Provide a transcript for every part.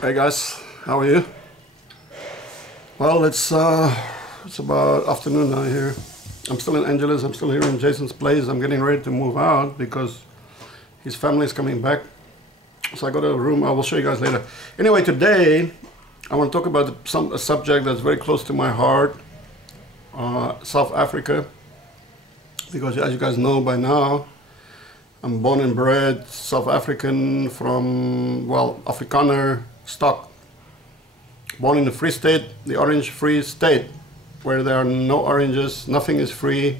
Hey guys, how are you? Well, it's about afternoon now here. I'm still in Angeles. I'm still here in Jason's place. I'm getting ready to move out because his family is coming back. So I got a room. I will show you guys later. Anyway, today I want to talk about a subject that's very close to my heart, South Africa. Because as you guys know by now, I'm born and bred South African from, well, Afrikaner stock. Born in the Free State, the Orange Free State, where there are no oranges, nothing is free,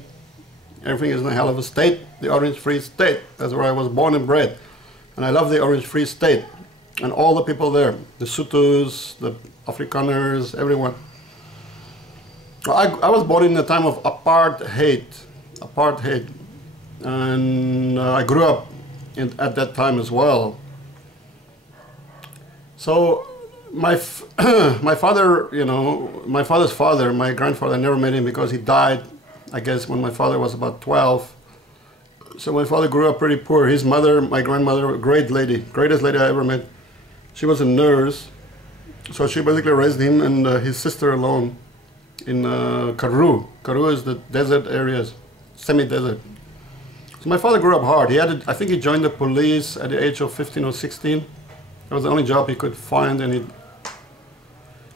everything is in a hell of a state. The Orange Free State, that's where I was born and bred. And I love the Orange Free State and all the people there, the Sothos, the Afrikaners, everyone. I was born in the time of apartheid, and I grew up at that time as well. So my father, you know, my father's father, my grandfather, I never met him because he died, I guess, when my father was about 12. So my father grew up pretty poor. His mother, my grandmother, great lady, greatest lady I ever met. She was a nurse, so she basically raised him and his sister alone in Karoo. Karoo is the desert areas, semi-desert. So my father grew up hard. He had, I think he joined the police at the age of 15 or 16. That was the only job he could find, and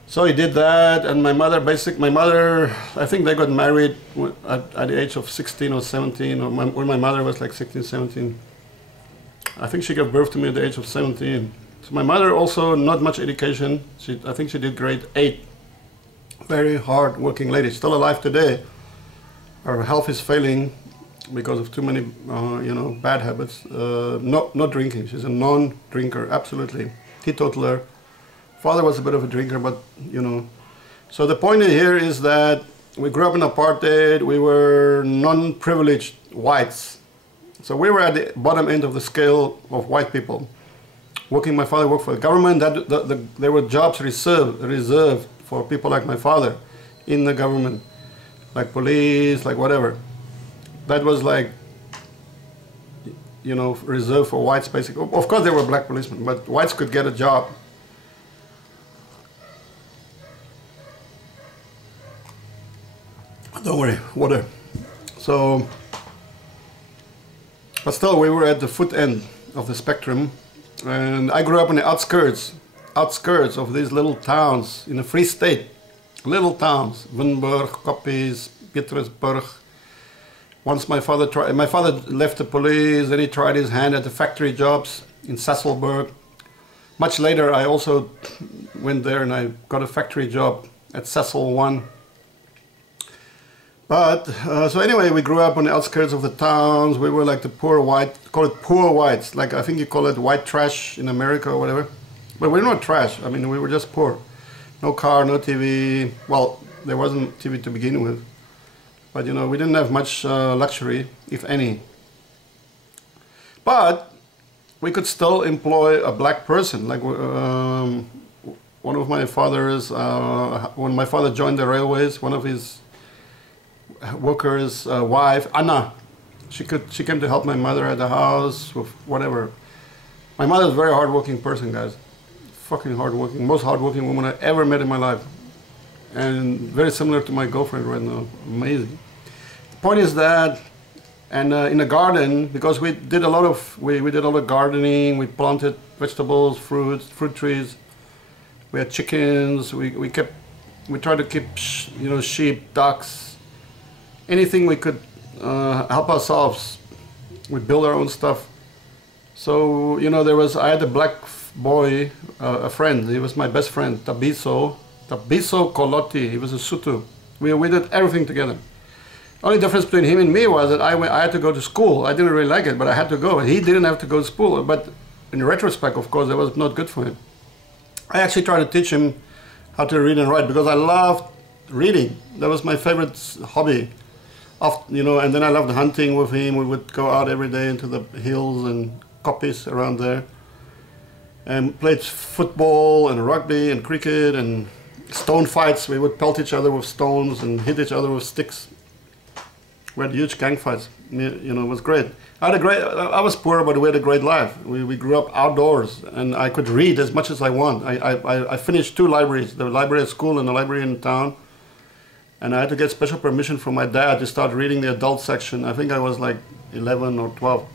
so he did that. And my mother, I think they got married at the age of 16 or 17, or when my mother was like 16, 17. I think she gave birth to me at the age of 17. So my mother also not much education. I think she did grade 8. Very hard working lady, still alive today. Her health is failing because of too many, you know, bad habits. Not drinking. She's a non-drinker, absolutely. Teetotaler. Father was a bit of a drinker, but, you know. So the point here is that we grew up in apartheid. We were non-privileged whites. So we were at the bottom end of the scale of white people. My father worked for the government. There were jobs reserved for people like my father in the government, like police, like whatever. That was like, you know, reserved for whites, basically. Of course, there were black policemen, but whites could get a job. Don't worry, water. So, but still, we were at the foot end of the spectrum, and I grew up in the outskirts of these little towns in the Free State. Little towns, Winburg, Koppies, Pietersburg. Once my father left the police, and he tried his hand at the factory jobs in Sasolburg. Much later, I also went there and I got a factory job at Sassel 1. But, so anyway, we grew up on the outskirts of the towns. We were like the poor white, call it poor whites. Like I think you call it white trash in America or whatever. But we're not trash. I mean, we were just poor. No car, no TV. Well, there wasn't TV to begin with. But, you know, we didn't have much luxury, if any. But we could still employ a black person. Like one of my father's, when my father joined the railways, one of his workers' wife, Anna, she came to help my mother at the house with whatever. My mother's a very hardworking person, guys. Fucking hardworking, most hardworking woman I ever met in my life. And very similar to my girlfriend right now. Amazing. The point is that, and in the garden, because we did a lot of gardening. We planted vegetables, fruit trees. We had chickens. We tried to keep you know, sheep, ducks, anything we could help ourselves. We build our own stuff. So, you know, I had a black boy, a friend. He was my best friend, Tabiso Koloti. He was a Sotho. We did everything together. The only difference between him and me was that I had to go to school. I didn't really like it, but I had to go. He didn't have to go to school. But in retrospect, of course, that was not good for him. I actually tried to teach him how to read and write because I loved reading. That was my favorite hobby. You know, and then I loved hunting with him. We would go out every day into the hills and koppies around there. And played football and rugby and cricket and stone fights. We would pelt each other with stones and hit each other with sticks. We had huge gang fights. You know, it was great. I was poor, but we had a great life. We grew up outdoors, and I could read as much as I want. I finished 2 libraries, the library at school and the library in town. And I had to get special permission from my dad to start reading the adult section. I think I was like 11 or 12.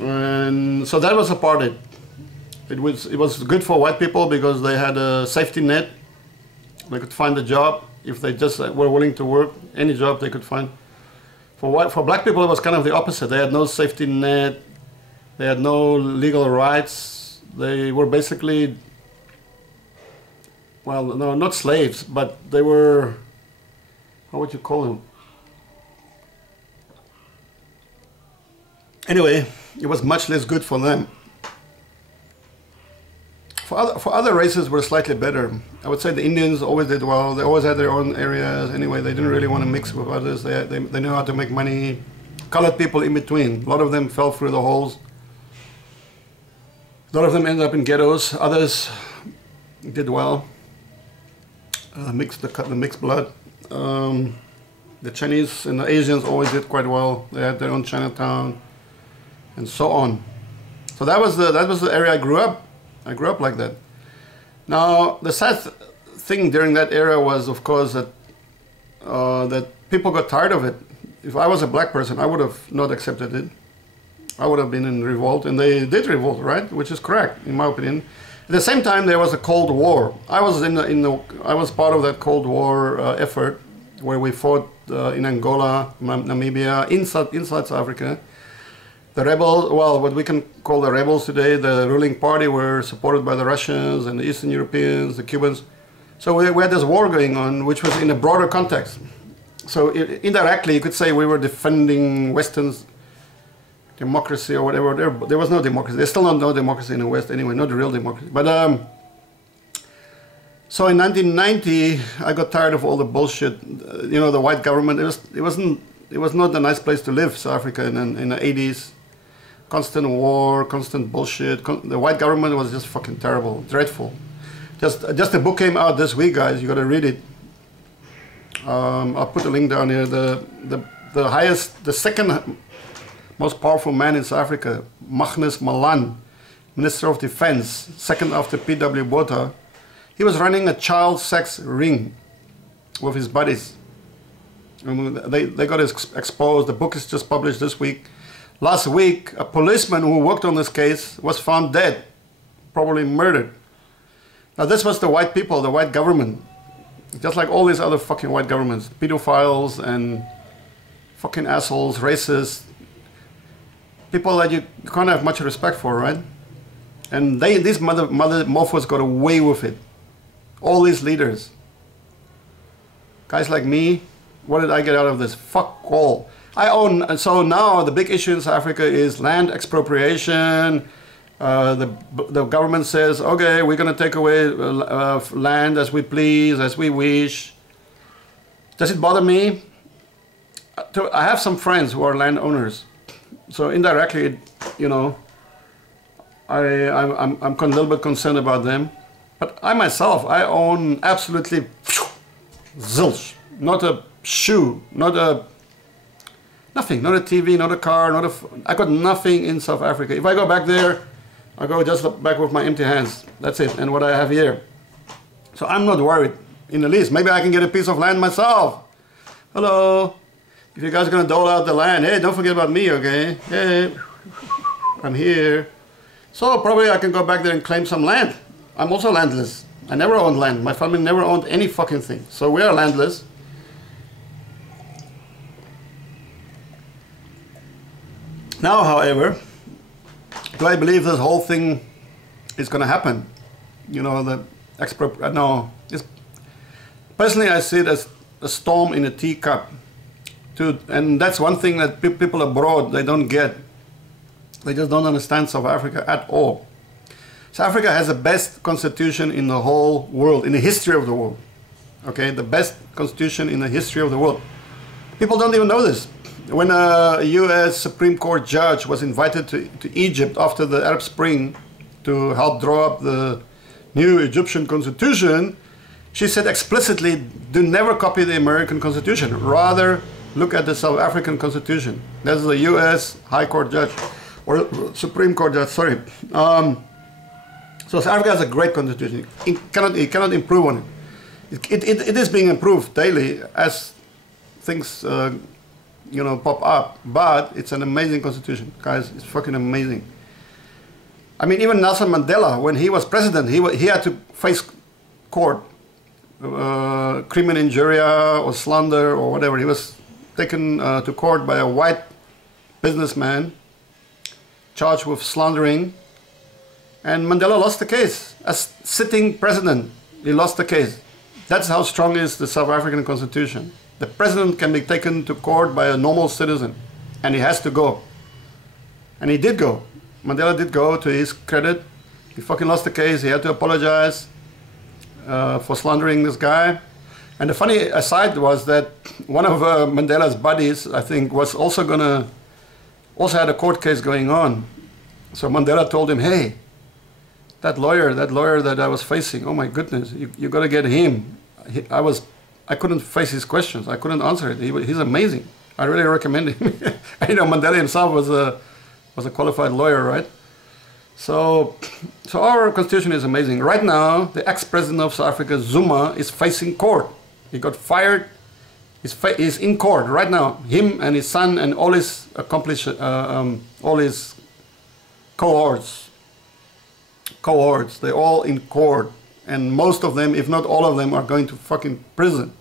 And so that was apartheid. It was good for white people because they had a safety net. They could find a job if they just were willing to work. Any job they could find. For black people, it was kind of the opposite. They had no safety net. They had no legal rights. They were basically, well, no, not slaves, but they were, how would you call them? Anyway, it was much less good for them. For other races were slightly better. I would say the Indians always did well. They always had their own areas. Anyway, they didn't really want to mix with others. They knew how to make money. Colored people in between. A lot of them fell through the holes. A lot of them ended up in ghettos. Others did well. The mixed blood. The Chinese and the Asians always did quite well. They had their own Chinatown, and so on. So that was the area I grew up. I grew up like that. Now, the sad thing during that era was, of course, that that people got tired of it. If I was a black person, I would have not accepted it. I would have been in revolt, and they did revolt, right? Which is correct, in my opinion. At the same time, there was a Cold War. I was part of that Cold War effort, where we fought in Angola, Namibia, inside South Africa. The rebels, well, what we can call the rebels today, the ruling party, were supported by the Russians and the Eastern Europeans, the Cubans. So we had this war going on, which was in a broader context. So indirectly, you could say we were defending Western's democracy or whatever. There was no democracy. There's still no democracy in the West anyway, not real democracy. But so in 1990, I got tired of all the bullshit. You know, the white government. It was not a nice place to live, South Africa, in the 80s. Constant war, constant bullshit. The white government was just fucking terrible, dreadful. Just a book came out this week, guys. You got to read it. I'll put a link down here. The second most powerful man in South Africa, Magnus Malan, Minister of Defense, second after P.W. Botha. He was running a child sex ring with his buddies. They got exposed. The book is just published this week. Last week, a policeman who worked on this case was found dead, probably murdered. Now this was the white people, the white government. Just like all these other fucking white governments. Pedophiles and fucking assholes, racists. People that you can't have much respect for, right? And these mother mofos got away with it. All these leaders. Guys like me, what did I get out of this? Fuck all. And so now the big issue in South Africa is land expropriation. The government says, okay, we're going to take away land as we please, as we wish. Does it bother me? I have some friends who are landowners. So indirectly, you know, I'm a little bit concerned about them. But I myself, I own absolutely zilch. Not a shoe, nothing, not a TV, not a car, I got nothing in South Africa. If I go back there, I go just back with my empty hands. That's it, and what I have here. So I'm not worried in the least. Maybe I can get a piece of land myself. Hello, if you guys are gonna dole out the land, hey, don't forget about me, okay? Hey, I'm here. So probably I can go back there and claim some land. I'm also landless. I never owned land. My family never owned any fucking thing. So we are landless. Now, however, do I believe this whole thing is going to happen? You know, no. Personally, I see it as a storm in a teacup. And that's one thing that people abroad, they don't get. They just don't understand South Africa at all. South Africa has the best constitution in the whole world, in the history of the world. Okay, the best constitution in the history of the world. People don't even know this. When a US Supreme Court judge was invited to Egypt after the Arab Spring to help draw up the new Egyptian constitution, She said explicitly, do never copy the American Constitution. Rather, look at the South African Constitution. That's the U.S. High Court judge, or Supreme Court judge, sorry. So South Africa has a great constitution. It cannot improve on it. It is being improved daily as things you know, pop up, but it's an amazing constitution, guys. It's fucking amazing. I mean, even Nelson Mandela, when he was president, he had to face court, crimen injuria or slander or whatever. He was taken to court by a white businessman charged with slandering, and Mandela lost the case. As sitting president, he lost the case. That's how strong is the South African Constitution. The president can be taken to court by a normal citizen, and he has to go. And he did go. Mandela did go, to his credit. He fucking lost the case. He had to apologize for slandering this guy. And the funny aside was that one of Mandela's buddies, I think, was also had a court case going on. So Mandela told him, hey, that lawyer that I was facing, oh my goodness, you got to get him. I couldn't face his questions. I couldn't answer it. He's amazing. I really recommend him. You know, Mandela himself was a qualified lawyer, right? So our constitution is amazing. Right now, the ex-president of South Africa, Zuma, is facing court. He got fired. He's in court right now. Him and his son and all his all his cohorts, they're all in court. And most of them, if not all of them, are going to fucking prison.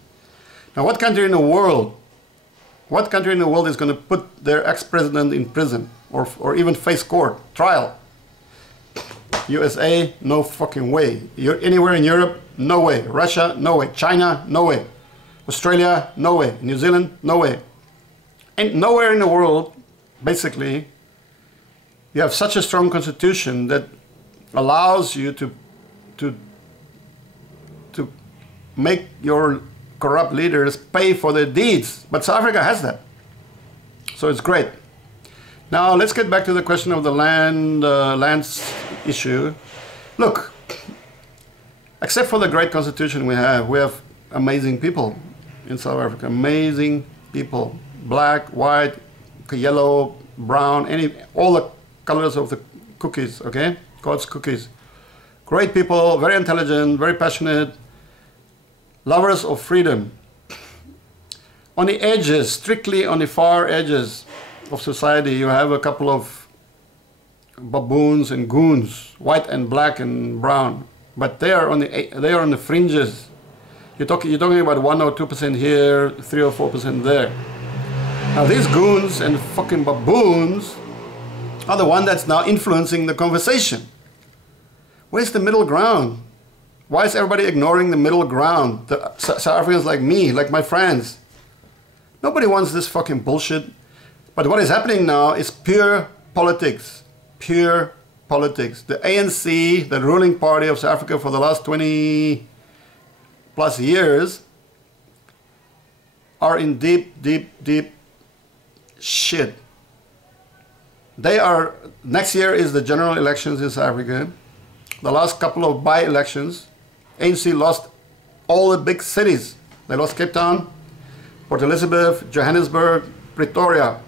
Now, what country in the world is going to put their ex-president in prison or even face court, trial? USA, no fucking way. Anywhere in Europe, no way. Russia, no way. China, no way. Australia, no way. New Zealand, no way. And nowhere in the world, basically, you have such a strong constitution that allows you to make your corrupt leaders pay for their deeds. But South Africa has that. So it's great. Now let's get back to the question of the lands issue. Look, except for the great constitution we have amazing people in South Africa. Amazing people. Black, white, yellow, brown, all the colors of the cookies, okay? God's cookies. Great people, very intelligent, very passionate, lovers of freedom. On the edges, strictly on the far edges of society, you have a couple of baboons and goons, white and black and brown, but they are on the fringes. You're talking about 1 or 2% here, 3 or 4% there. Now these goons and fucking baboons are the one that's now influencing the conversation. Where's the middle ground? Why is everybody ignoring the middle ground? The South Africans like me, like my friends. Nobody wants this fucking bullshit. But what is happening now is pure politics. Pure politics. The ANC, the ruling party of South Africa for the last 20 plus years, are in deep, deep, deep shit. Next year is the general elections in South Africa. The last couple of by-elections, ANC lost all the big cities. They lost Cape Town, Port Elizabeth, Johannesburg, Pretoria.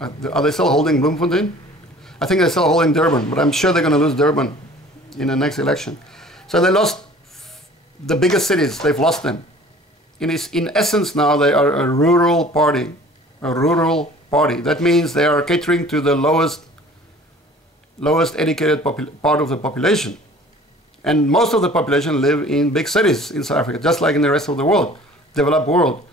Are they still holding Bloemfontein? I think they're still holding Durban, but I'm sure they're going to lose Durban in the next election. So they lost the biggest cities. They've lost them. In essence now, they are a rural party. A rural party. That means they are catering to the lowest educated part of the population. And most of the population live in big cities in South Africa, just like in the rest of the world, developed world.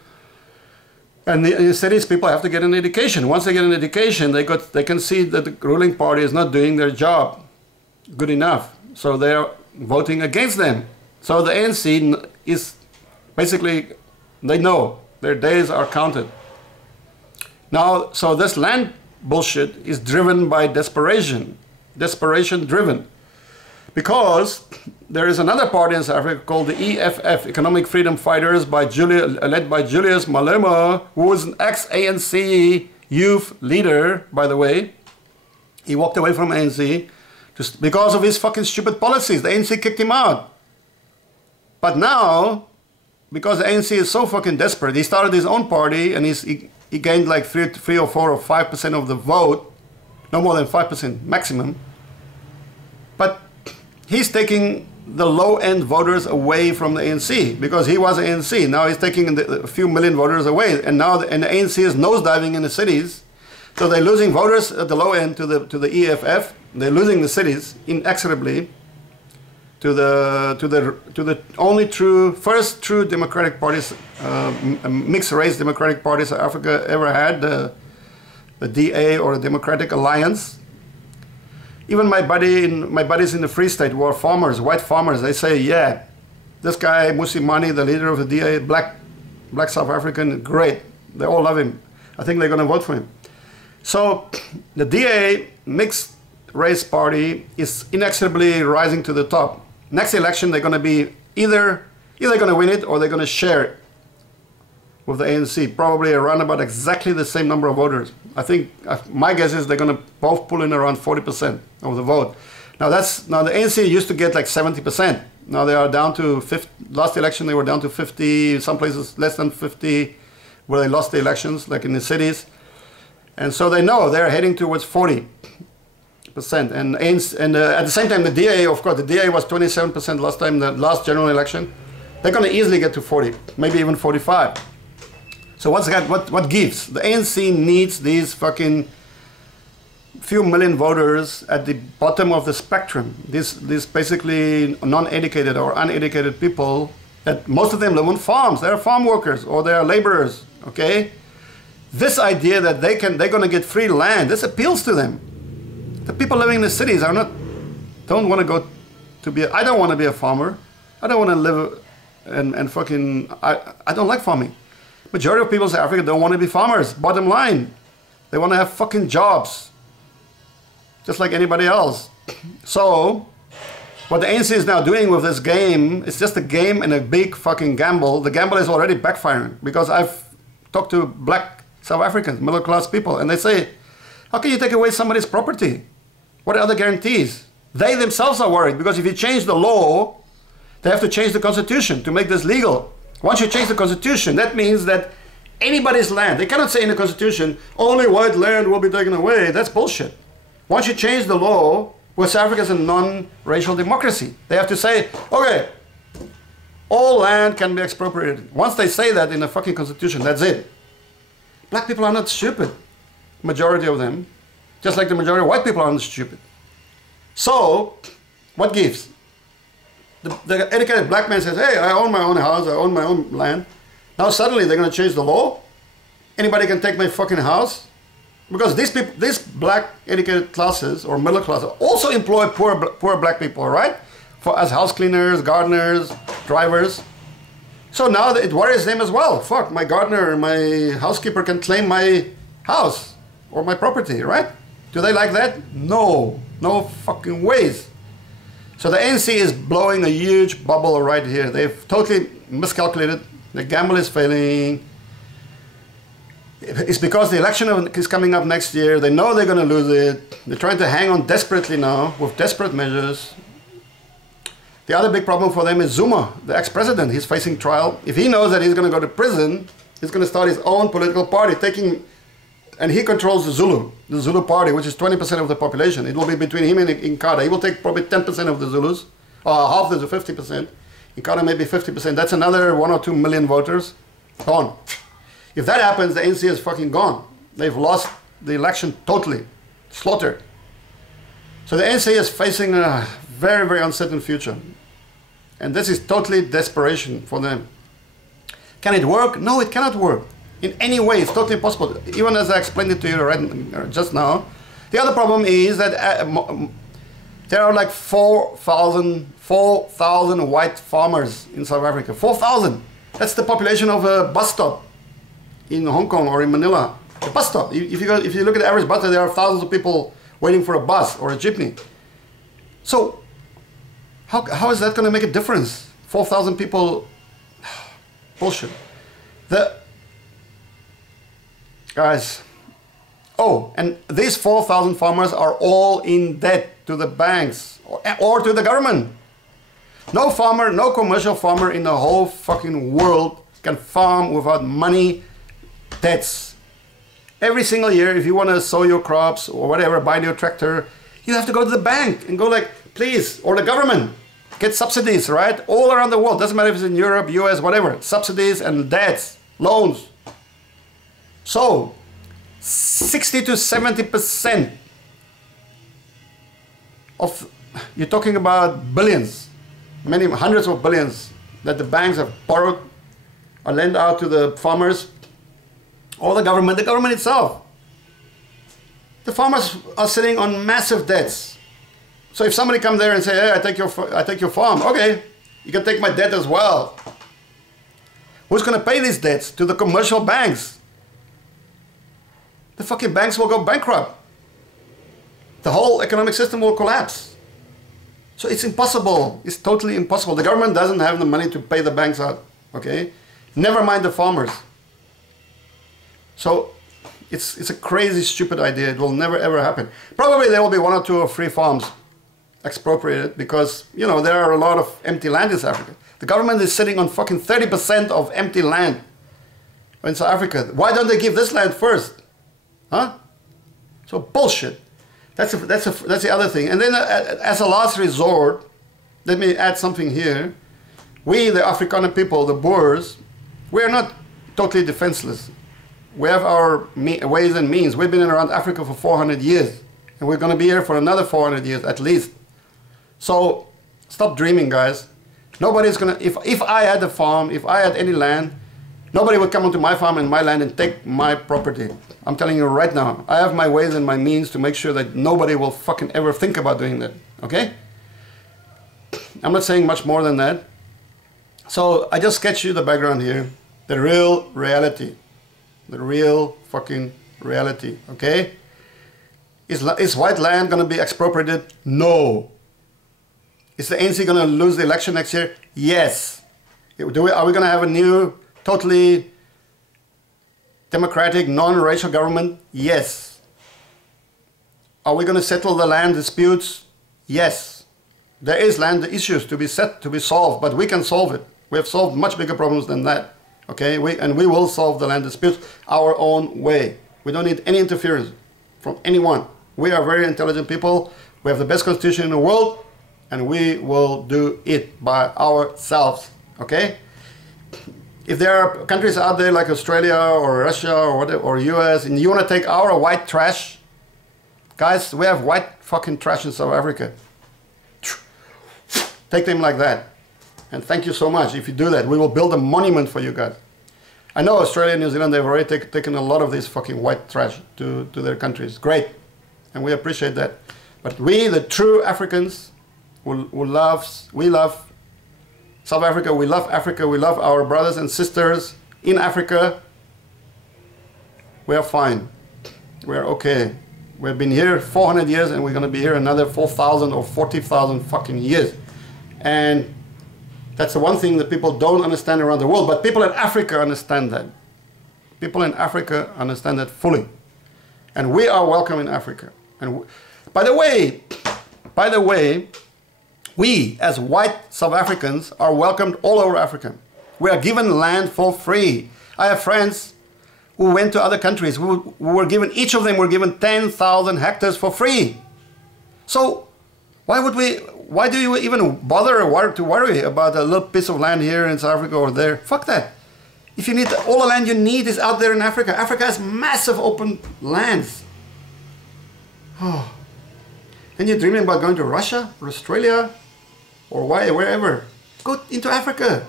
And in cities, people have to get an education. Once they get an education, they can see that the ruling party is not doing their job good enough. So they're voting against them. So the ANC is basically, they know their days are counted. Now, so this land bullshit is driven by desperation. Desperation driven. Because there is another party in South Africa called the EFF, Economic Freedom Fighters, led by Julius Malema, who was an ex-ANC youth leader, by the way. He walked away from ANC because of his fucking stupid policies. The ANC kicked him out. But now, because the ANC is so fucking desperate, he started his own party and he gained like 3 or 4 or 5% of the vote, no more than 5% maximum. But he's taking the low-end voters away from the ANC because he was the ANC. Now he's taking a few million voters away, and now the ANC is nosediving in the cities. So they're losing voters at the low end to the EFF. They're losing the cities inexorably to the only first true democratic parties, mixed race democratic parties Africa ever had, the DA or the Democratic Alliance. Even my buddies in the Free State who are farmers, white farmers, they say, yeah, this guy Musimani, the leader of the DA, black South African, great. They all love him. I think they're going to vote for him. So the DA mixed race party is inexorably rising to the top. Next election, they're going to be either going to win it or they're going to share it with the ANC, probably around about exactly the same number of voters. I think my guess is they're going to both pull in around 40% of the vote. Now the ANC used to get like 70%. Now they are down to 50. Last election they were down to 50. Some places less than 50, where they lost the elections, like in the cities. And so they know they're heading towards 40%. And at the same time, the DA, of course, the DA was 27% last time, the last general election. They're going to easily get to 40, maybe even 45. So what gives? The ANC needs these fucking few million voters at the bottom of the spectrum. These basically non-educated or uneducated people that most of them live on farms. They're farm workers or they're laborers, okay? This idea that they're going to get free land, this appeals to them. The people living in the cities don't want to go to be, I don't want to be a farmer. I don't want to live and fucking, I don't like farming. Majority of people in South Africa don't want to be farmers, bottom line. They want to have fucking jobs, just like anybody else. So, what the ANC is now doing with this game, it's just a game and a big fucking gamble. The gamble is already backfiring, because I've talked to black South Africans, middle class people, and they say, how can you take away somebody's property? What are other guarantees? They themselves are worried, because if you change the law, they have to change the constitution to make this legal. Once you change the constitution, that means that anybody's land, they cannot say in the constitution, only white land will be taken away. That's bullshit. Once you change the law, well, South Africa is a non-racial democracy. They have to say, okay, all land can be expropriated. Once they say that in the fucking constitution, that's it. Black people are not stupid, majority of them, just like the majority of white people are not stupid. So, what gives? The educated black man says, hey, I own my own house, I own my own land. Now suddenly they're going to change the law? Anybody can take my fucking house? Because these people, these black educated classes or middle classes also employ poor black people, right? As house cleaners, gardeners, drivers. So now it worries them as well. Fuck, my gardener, my housekeeper can claim my house or my property, right? Do they like that? No, no fucking ways. So the ANC is blowing a huge bubble right here. They've totally miscalculated. The gamble is failing. It's because the election is coming up next year. They know they're going to lose it. They're trying to hang on desperately now with desperate measures. The other big problem for them is Zuma, the ex-president. He's facing trial. If he knows that he's going to go to prison, he's going to start his own political party, and he controls the Zulu party, which is 20% of the population. It will be between him and Inkatha. He will take probably 10% of the Zulus, or half the 50%. Inkatha maybe 50%. That's another 1 or 2 million voters gone. If that happens, the ANC is fucking gone. They've lost the election totally, slaughtered. So the ANC is facing a very, very uncertain future. And this is totally desperation for them. Can it work? No, it cannot work. In any way, it's totally impossible. Even as I explained it to you right just now. The other problem is that there are like 4,000 white farmers in South Africa. 4,000. That's the population of a bus stop in Hong Kong or in Manila. A bus stop. If you look at the average bus stop, there are thousands of people waiting for a bus or a jeepney. So how is that going to make a difference? 4,000 people. Bullshit. Guys, and these 4,000 farmers are all in debt to the banks or to the government. No farmer, no commercial farmer in the whole fucking world can farm without money, debts. Every single year, if you want to sow your crops or whatever, buy a new tractor, you have to go to the bank and go like, please, or the government, get subsidies, right? All around the world. Doesn't matter if it's in Europe, US, whatever. Subsidies and debts, loans. So, 60 to 70% of, you're talking about billions, many hundreds of billions that the banks have borrowed or lent out to the farmers or the government itself. The farmers are sitting on massive debts. So if somebody comes there and say, hey, I take your farm, okay, you can take my debt as well. Who's going to pay these debts? To the commercial banks. The fucking banks will go bankrupt. The whole economic system will collapse. So it's impossible. It's totally impossible. The government doesn't have the money to pay the banks out, okay? Never mind the farmers. So it's a crazy, stupid idea. It will never, ever happen. Probably there will be 1 or 2 or 3 farms expropriated because, you know, there are a lot of empty land in South Africa. The government is sitting on fucking 30% of empty land in South Africa. Why don't they give this land first? Huh? So bullshit. That's the other thing. And then as a last resort, let me add something here. We, the Afrikaner people, the Boers, we are not totally defenseless. We have our ways and means. We've been around Africa for 400 years. And we're going to be here for another 400 years at least. So stop dreaming, guys. Nobody's going to... If I had a farm, if I had any land, nobody would come onto my farm and my land and take my property. I'm telling you right now. I have my ways and my means to make sure that nobody will fucking ever think about doing that. Okay? I'm not saying much more than that. So I just sketched you the background here. The real reality. The real fucking reality. Okay? Is white land going to be expropriated? No. Is the ANC going to lose the election next year? Yes. Are we going to have a new, totally democratic, non-racial government? Yes. Are we going to settle the land disputes? Yes. There is land issues to be solved, but we can solve it. We have solved much bigger problems than that. Okay? And we will solve the land disputes our own way. We don't need any interference from anyone. We are very intelligent people. We have the best constitution in the world, and we will do it by ourselves. Okay? If there are countries out there like Australia or Russia or whatever, or US, and you want to take our white trash, guys, we have white fucking trash in South Africa. Take them like that. And thank you so much. If you do that, we will build a monument for you guys. I know Australia and New Zealand, they've already taken a lot of this fucking white trash to their countries. Great. And we appreciate that. But we, the true Africans, we love South Africa, we love Africa, we love our brothers and sisters in Africa. We are fine. We are okay. We've been here 400 years and we're going to be here another 4,000 or 40,000 fucking years. And that's the one thing that people don't understand around the world, but people in Africa understand that. People in Africa understand that fully. And we are welcome in Africa. And by the way, we as white South Africans are welcomed all over Africa. We are given land for free. I have friends who went to other countries who were given, each of them were given 10,000 hectares for free. So why do you even bother to worry about a little piece of land here in South Africa or there? Fuck that. If you need, all the land you need is out there in Africa. Africa has massive open lands. Oh. Then you're dreaming about going to Russia or Australia or wherever. Go into Africa.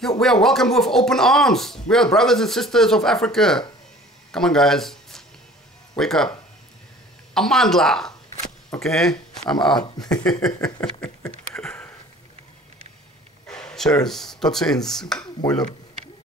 We are welcome with open arms. We are brothers and sisters of Africa. Come on, guys. Wake up. Amandla. Okay, I'm out. Cheers. Tot ziens. Mooi loop.